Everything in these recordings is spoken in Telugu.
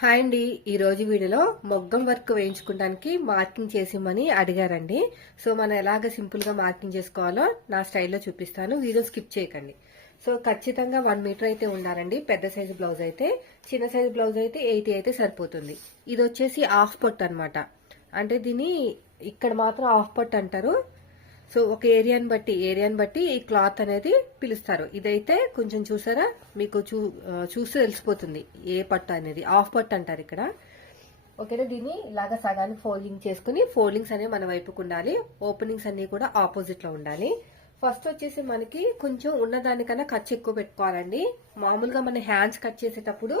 హాయ్ అండి. ఈరోజు వీడియోలో మొగ్గం వర్క్ వేయించుకోవడానికి మార్కింగ్ చేసిమని అడిగారండి. సో మనం ఎలాగ సింపుల్గా మార్కింగ్ చేసుకోవాలో నా స్టైల్లో చూపిస్తాను. వీడియో స్కిప్ చేయకండి. సో ఖచ్చితంగా వన్ మీటర్ అయితే ఉండాలండి. పెద్ద సైజు బ్లౌజ్ అయితే చిన్న సైజు బ్లౌజ్ అయితే ఎయిటీ అయితే సరిపోతుంది. ఇది వచ్చేసి హాఫ్ పొట్ అన్నమాట. అంటే దీన్ని ఇక్కడ మాత్రం హాఫ్ పొట్ అంటారు. సో ఒక ఏరియాని బట్టి ఏరియాని బట్టి ఈ క్లాత్ అనేది పిలుస్తారు. ఇదైతే కొంచెం చూసారా? మీకు చూ చూసి చూస్తే తెలిసిపోతుంది. ఏ పట్టు అనేది. ఆఫ్ పట్టు అంటారు ఇక్కడ. ఓకేనా దీన్ని ఇలాగా సగానికి ఫోల్డింగ్ చేసుకుని ఫోల్డింగ్స్ అనేవి మన వైపుకు ఉండాలి. ఓపెనింగ్స్ అన్ని కూడా ఆపోజిట్లో ఉండాలి. ఫస్ట్ వచ్చేసి మనకి కొంచెం ఉన్నదానికన్నా ఖర్చు ఎక్కువ పెట్టుకోవాలండి. మామూలుగా మన హ్యాండ్స్ కట్ చేసేటప్పుడు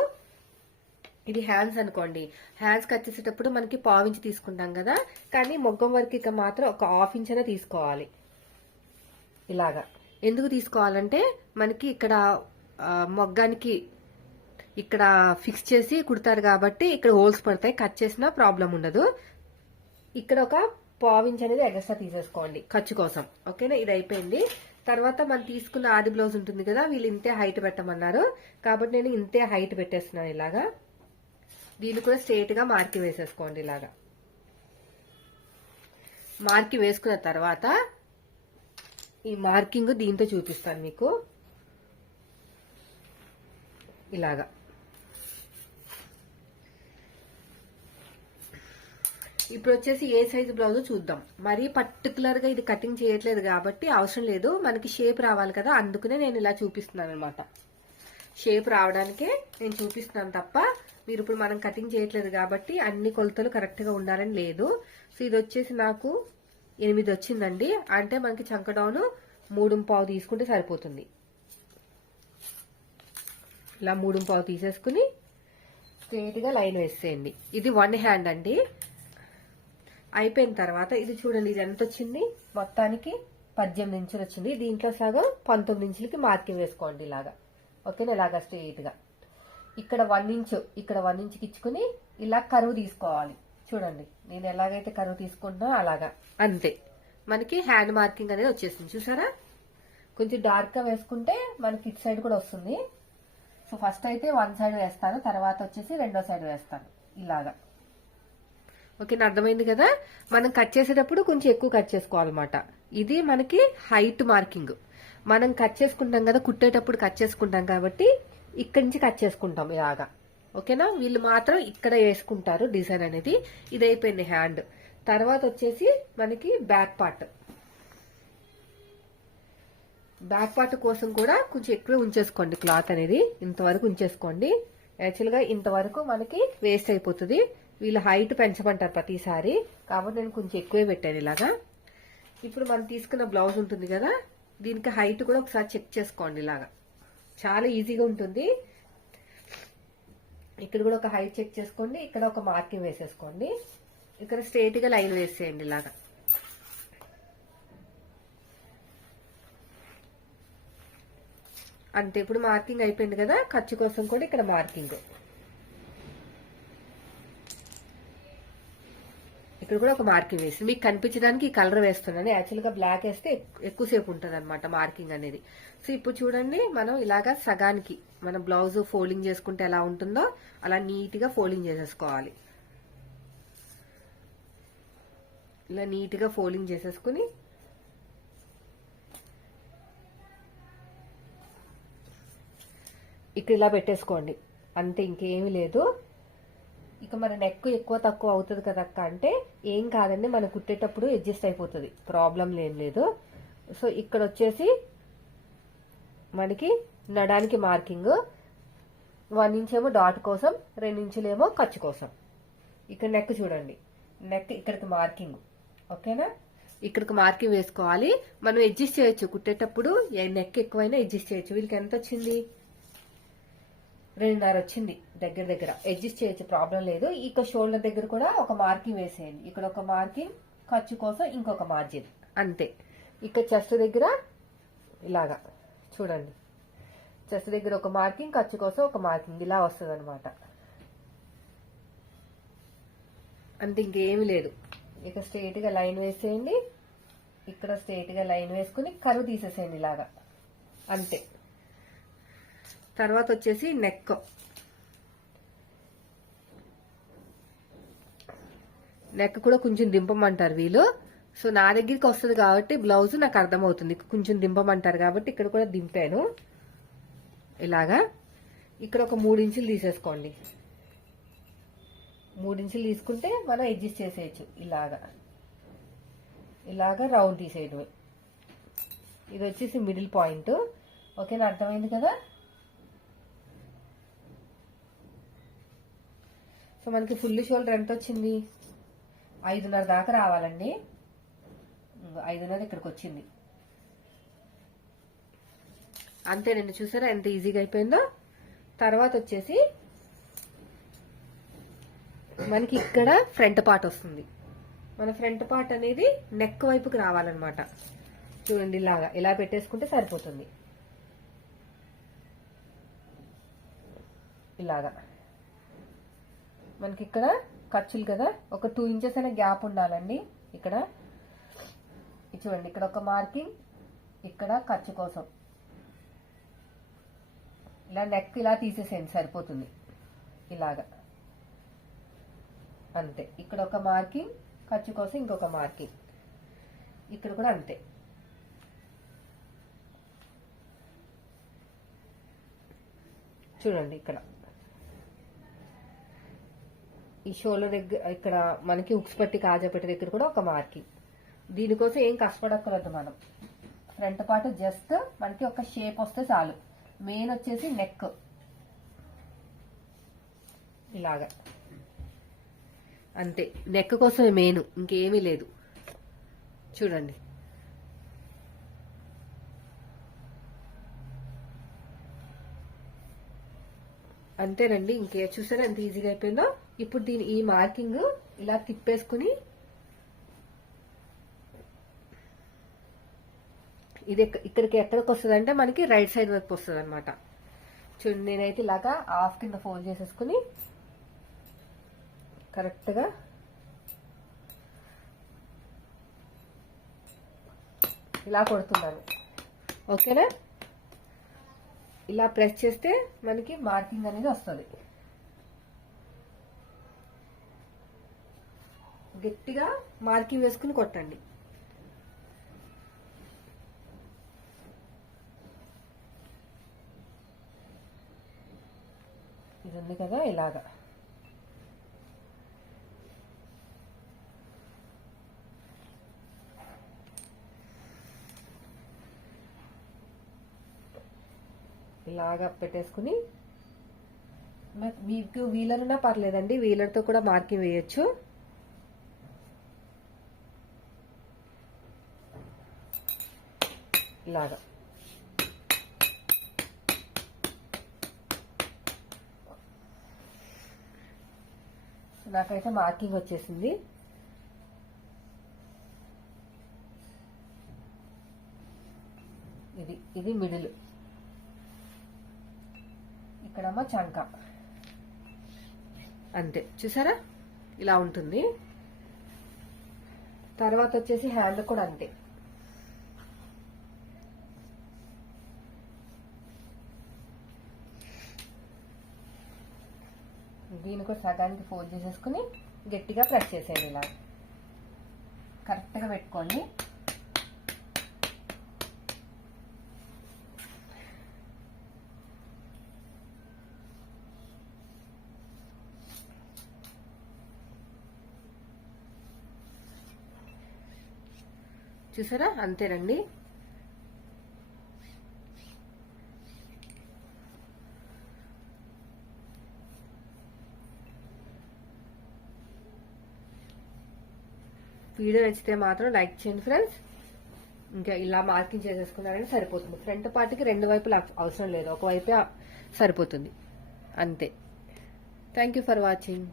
ఇది హ్యాండ్స్ అనుకోండి. హ్యాండ్స్ కట్ చేసేటప్పుడు మనకి పావించి తీసుకుంటాం కదా. కానీ మొగ్గం వరకు ఇక మాత్రం ఒక హాఫ్ ఇంచ్ అయినా తీసుకోవాలి. ఇలాగా. ఎందుకు తీసుకోవాలంటే మనకి ఇక్కడ మొగ్గానికి ఇక్కడ ఫిక్స్ చేసి కుడతారు కాబట్టి ఇక్కడ హోల్స్ పడతాయి. కట్ చేసినా ప్రాబ్లం ఉండదు. ఇక్కడ ఒక పావించ్ అనేది ఎగస్ట్రా తీసేసుకోండి. ఖర్చు కోసం. ఓకేనా ఇది అయిపోయింది. తర్వాత మనం తీసుకున్న ఆది బ్లౌజ్ ఉంటుంది కదా వీళ్ళు ఇంతే హైట్ పెట్టమన్నారు. కాబట్టి నేను ఇంతే హైట్ పెట్టేస్తున్నాను ఇలాగా. దీన్ని కూడా స్ట్రేట్గా మార్కి వేసేసుకోండి ఇలాగా. మార్కి వేసుకున్న తర్వాత ఈ మార్కింగ్ దీంతో చూపిస్తాను మీకు. ఇలాగా. ఇప్పుడు వచ్చేసి ఏ సైజు బ్లౌజ్ చూద్దాం. మరీ పర్టికులర్గా ఇది కటింగ్ చేయట్లేదు కాబట్టి అవసరం లేదు. మనకి షేప్ రావాలి కదా అందుకనే నేను ఇలా చూపిస్తున్నాను అనమాట షేప్ రావడానికే నేను చూపిస్తున్నాను తప్ప మీరు ఇప్పుడు మనం కటింగ్ చేయట్లేదు కాబట్టి అన్ని కొలతలు కరెక్ట్గా ఉండాలని లేదు. సో ఇది వచ్చేసి నాకు ఎనిమిది వచ్చిందండి. అంటే మనకి చంకడౌను మూడు పావు తీసుకుంటే సరిపోతుంది. ఇలా మూడు పావు తీసేసుకుని స్ట్రేట్గా లైన్ వేసేయండి. ఇది వన్ హ్యాండ్ అండి. అయిపోయిన తర్వాత ఇది చూడండి ఇది ఎంత వచ్చింది? మొత్తానికి పద్దెనిమిది ఇంచులు వచ్చింది. దీంట్లో సగం పంతొమ్మిది ఇంచులకి మార్కింగ్ వేసుకోండి ఇలాగా. ఓకేనా? ఇలాగా స్ట్రైట్గా. ఇక్కడ వన్ ఇంచు ఇక్కడ వన్ ఇంచుకి ఇచ్చుకుని ఇలా కరువు తీసుకోవాలి. చూడండి నేను ఎలాగైతే కరువు తీసుకుంటున్నా అలాగా. అంతే. మనకి హ్యాండ్ మార్కింగ్ అనేది వచ్చేసింది. చూసారా? కొంచెం డార్క్గా వేసుకుంటే మనకి ఇటు సైడ్ కూడా వస్తుంది. సో ఫస్ట్ అయితే వన్ సైడ్ వేస్తాను తర్వాత వచ్చేసి రెండో సైడ్ వేస్తాను. ఇలాగా. ఓకేనా అర్థమైంది కదా? మనం కట్ చేసేటప్పుడు కొంచెం ఎక్కువ కట్ చేసుకోవాలన్నమాట. ఇది మనకి హైట్ మార్కింగ్. మనం కట్ చేసుకుంటాం కదా కుట్టేటప్పుడు కట్ చేసుకుంటాం కాబట్టి ఇక్కడి నుంచి కట్ చేసుకుంటాం ఇలాగా. ఓకేనా? వీళ్ళు మాత్రం ఇక్కడ వేసుకుంటారు డిజైన్ అనేది. ఇది అయిపోయింది హ్యాండ్. తర్వాత వచ్చేసి మనకి బ్యాక్ పార్ట్. బ్యాక్ పార్ట్ కోసం కూడా కొంచెం ఎక్కువ ఉంచేసుకోండి క్లాత్ అనేది. ఇంతవరకు ఉంచేసుకోండి. యాక్చువల్గా ఇంతవరకు మనకి వేస్ట్ అయిపోతుంది. వీళ్ళు హైట్ పెంచమంటారు ప్రతిసారి. కాబట్టి నేను కొంచెం ఎక్కువే పెట్టాను ఇలాగా. ఇప్పుడు మనం తీసుకున్న బ్లౌజ్ ఉంటుంది కదా దీనికి హైట్ కూడా ఒకసారి చెక్ చేసుకోండి ఇలాగా. చాలా ఈజీగా ఉంటుంది. ఇక్కడ కూడా ఒక హైట్ చెక్ చేసుకోండి. ఇక్కడ ఒక మార్కింగ్ వేసేసుకోండి. ఇక్కడ స్ట్రేట్గా లైన్ వేసేయండి ఇలాగా. అంతే ఇప్పుడు మార్కింగ్ అయిపోయింది కదా? ఖర్చు కోసం కూడా ఇక్కడ మార్కింగ్ ఇక్కడ కూడా ఒక మార్కింగ్ వేసి మీకు కనిపించడానికి ఈ కలర్ వేస్తున్నాను. యాక్చువల్గా బ్లాక్ వేస్తే ఎక్కువసేపు ఉంటుంది అనమాట మార్కింగ్ అనేది. సో ఇప్పుడు చూడండి మనం ఇలాగా సగానికి మన బ్లౌజ్ ఫోల్డింగ్ చేసుకుంటే ఎలా ఉంటుందో అలా నీట్గా ఫోల్డింగ్ చేసేసుకోవాలి. ఇలా నీట్గా ఫోల్డింగ్ చేసేసుకుని ఇక్కడ ఇలా పెట్టేసుకోండి. అంతే ఇంకేమీ లేదు. ఇక మన నెక్ ఎక్కువ తక్కువ అవుతుంది కదా అక్క అంటే ఏం కాదండి మనం కుట్టేటప్పుడు అడ్జస్ట్ అయిపోతుంది. ప్రాబ్లం ఏం లేదు. సో ఇక్కడ వచ్చేసి మనకి నడానికి మార్కింగ్ వన్ ఇంచ్ ఏమో డాట్ కోసం రెండు ఇంచులేమో ఖర్చు కోసం. ఇక్కడ నెక్ చూడండి. నెక్ ఇక్కడికి మార్కింగ్ ఓకేనా ఇక్కడికి మార్కింగ్ వేసుకోవాలి. మనం అడ్జస్ట్ చేయొచ్చు. కుట్టేటప్పుడు ఏ నెక్ ఎక్కువైనా అడ్జస్ట్ చేయొచ్చు. వీళ్ళకి ఎంత వచ్చింది? రెండున్నర వచ్చింది దగ్గర దగ్గర. అడ్జస్ట్ చేయొచ్చు ప్రాబ్లం లేదు. ఇక షోల్డర్ దగ్గర కూడా ఒక మార్కింగ్ వేసేయండి. ఇక్కడ ఒక మార్కింగ్ ఖర్చు కోసం ఇంకొక మార్జిన్ అంతే. ఇక చెస్ట్ దగ్గర ఇలాగా చూడండి. చెస్ట్ దగ్గర ఒక మార్కింగ్ ఖర్చు కోసం ఒక మార్కింగ్ ఇలా వస్తుంది అనమాట అంతే ఇంకేమి లేదు. ఇక స్ట్రైట్గా లైన్ వేసేయండి. ఇక్కడ స్ట్రైట్గా లైన్ వేసుకుని కరువు తీసేసేయండి ఇలాగా. అంతే. తర్వాత వచ్చేసి నెక్. నెక్ కూడా కొంచెం దింపమంటారు వీళ్ళు. సో నా దగ్గరికి వస్తుంది కాబట్టి బ్లౌజ్ నాకు అర్థమవుతుంది. కొంచెం దింపమంటారు కాబట్టి ఇక్కడ కూడా దింపాను. ఇలాగా. ఇక్కడ ఒక మూడు ఇంచులు తీసేసుకోండి. మూడు ఇంచులు తీసుకుంటే మనం అడ్జస్ట్ చేసేయచ్చు. ఇలాగా. ఇలాగా రౌండ్ తీసేయడమే. ఇది వచ్చేసి మిడిల్ పాయింట్. ఓకేనా? అర్థమైంది కదా? సో మనకి ఫుల్ షోల్డర్ ఎంత వచ్చింది? ఐదున్నర దాకా రావాలండి. ఐదున్నర ఇక్కడికి వచ్చింది. అంతేనండి చూసారా? ఎంత ఈజీగా అయిపోయిందో? తర్వాత వచ్చేసి మనకి ఇక్కడ ఫ్రంట్ పార్ట్ వస్తుంది. మన ఫ్రంట్ పార్ట్ అనేది నెక్ వైపుకి రావాలన్నమాట. చూడండి ఇలాగా. ఇలా పెట్టేసుకుంటే సరిపోతుంది. ఇలాగా. మనకి ఇక్కడ ఖర్చులు కదా? ఒక టూ ఇంచెస్ అనే గ్యాప్ ఉండాలండి. ఇక్కడ. చూడండి ఇక్కడ ఒక మార్కింగ్ ఇక్కడ ఖర్చు కోసం. ఇలా నెక్ ఇలా తీసేసేయండి సరిపోతుంది. ఇలాగా. అంతే. ఇక్కడ ఒక మార్కింగ్ ఖర్చు కోసం ఇంకొక మార్కింగ్ ఇక్కడ కూడా అంతే. చూడండి ఇక్కడ. ఈ షోల్డర్ దగ్గర ఇక్కడ మనకి ఉక్స్ పట్టి కాజాపెట్టి దగ్గర కూడా ఒక మార్కింగ్. దీనికోసం ఏం కష్టపడక్కర్లేదు మనం. ఫ్రంట్ పార్ట్ జస్ట్ మనకి ఒక షేప్ వస్తే చాలు. మెయిన్ వచ్చేసి నెక్. ఇలాగా. అంతే. నెక్ కోసమే మెయిన్. ఇంకేమీ లేదు. చూడండి. అంతేనండి. ఇంకే చూసారా? ఎంత ఈజీగా అయిపోయిందో? ఇప్పుడు దీని ఈ మార్కింగ్ ఇలా తిప్పేసుకుని ఇది ఇక్కడికి ఎక్కడికి వస్తుంది అంటే మనకి రైట్ సైడ్ వరకు వస్తుంది అనమాట చూడండి నేనైతే ఇలాగా హాఫ్ కింద ఫోల్డ్ చేసేసుకుని కరెక్ట్గా ఇలా కొడుతున్నాను. ఓకేనా? ఇలా ప్రెస్ చేస్తే మనకి మార్కింగ్ అనేది వస్తుంది. గట్టిగా మార్కింగ్ వేసుకుని కొట్టండి. ఇది ఉంది కదా ఇలాగా. ఇలాగా పెట్టేసుకుని మీకు వీలర్ ఉన్నా పర్లేదండి వీలర్తో కూడా మార్కింగ్ వేయొచ్చు. ఇలాగా నాకైతే మార్కింగ్ వచ్చేసింది. ఇది ఇది మిడిల్. ఇక్కడమ్మా చంక. అంతే. చూసారా? ఇలా ఉంటుంది. తర్వాత వచ్చేసి హ్యాండ్ కూడా అంతే. దీన్ని కూడా సగానికి ఫోల్డ్ చేసేసుకుని గట్టిగా ప్రెస్ చేసేయండి ఇలా. కరెక్ట్గా పెట్టుకోండి. చూసారా? అంతేనండి. వీడియో నచ్చితే మాత్రం లైక్ చేయండి ఫ్రెండ్స్. ఇంకా ఇలా మార్కింగ్ చేసేసుకున్నారంటే సరిపోతుంది. ఫ్రంట్ పార్ట్కి రెండు వైపులు అవసరం లేదు. ఒకవైపే సరిపోతుంది. అంతే. Thank you for watching